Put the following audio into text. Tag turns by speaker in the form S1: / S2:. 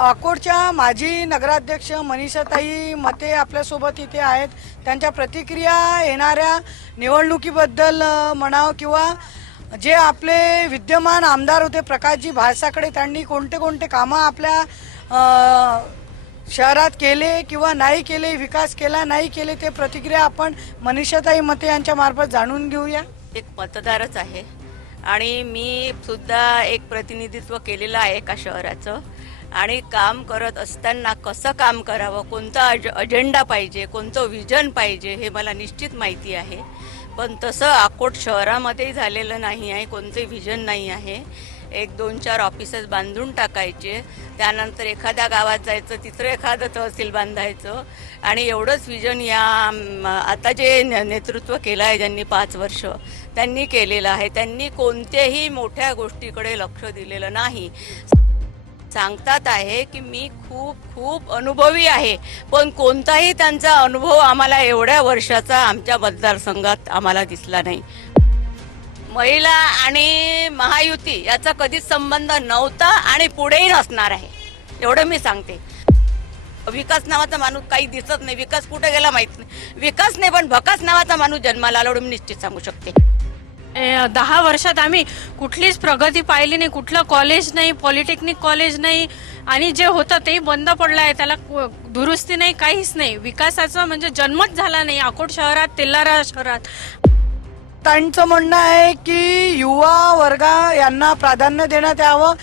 S1: अकोटच्या माजी नगराध्यक्ष मनीषाताई मते आपल्यासोबत इथे आहेत. त्यांच्या प्रतिक्रिया येणाऱ्या निवडणुकीबद्दल म्हणावं किंवा जे आपले विद्यमान आमदार होते प्रकाशजी भासाकडे त्यांनी कोणते कोणते कामं आपल्या शहरात केले किंवा नाही केले विकास केला नाही केले ते प्रतिक्रिया आपण मनीषाताई मते यांच्या मार्फत जाणून घेऊया.
S2: एक मतदारच आहे. आणि मी सुद्धा एक प्रतिनिधित्व केलेलं आहे एका शहराचं. आणि काम करत असताना कसं काम करावं? कोणता अज अजेंडा पाहिजे? कोणतं विजन पाहिजे? हे मला निश्चित माहिती आहे. पण तसं अकोट शहरामध्ये झालेलं नाही आहे. कोणते विजन नाही आहे. एक दोन चार ऑफिसेस बांधून टाकायचे. त्यानंतर एखाद्या गावात जायचं तिथं एखादं तहसील बांधायचं. आणि एवढंच विजन या आता जे नेतृत्व केलं आहे ज्यांनी पाच वर्ष त्यांनी केलेलं आहे. त्यांनी कोणत्याही मोठ्या गोष्टीकडे लक्ष दिलेलं नाही. सांगतात आहे की मी खूप खूप अनुभवी आहे. पण कोणताही त्यांचा अनुभव आम्हाला एवढ्या वर्षाचा आमच्या मतदारसंघात आम्हाला दिसला नाही. महिला आणि महायुती याचा कधीच संबंध नव्हता आणि पुढेही नसणार आहे. एवढं मी सांगते. विकास नावाचा माणूस काही दिसत नाही. विकास कुठे गेला माहीत नाही. विकास नाही पण भकास नावाचा माणूस जन्माला आला एवढं मी निश्चित सांगू शकते.
S3: ए, दहा वर्षात आम्ही कुठलीच प्रगती पाहिली नाही कुठलं कॉलेज नाही पॉलिटेक्निक कॉलेज नाही. आणि जे होतं तेही बंद पडलं आहे त्याला दुरुस्ती नाही काहीच नाही. विकासाचा म्हणजे जन्मच झाला नाही अकोट शहरात तेलारा शहरात.
S1: त्यांचं म्हणणं आहे की युवा वर्ग यांना प्राधान्य देण्यात यावं.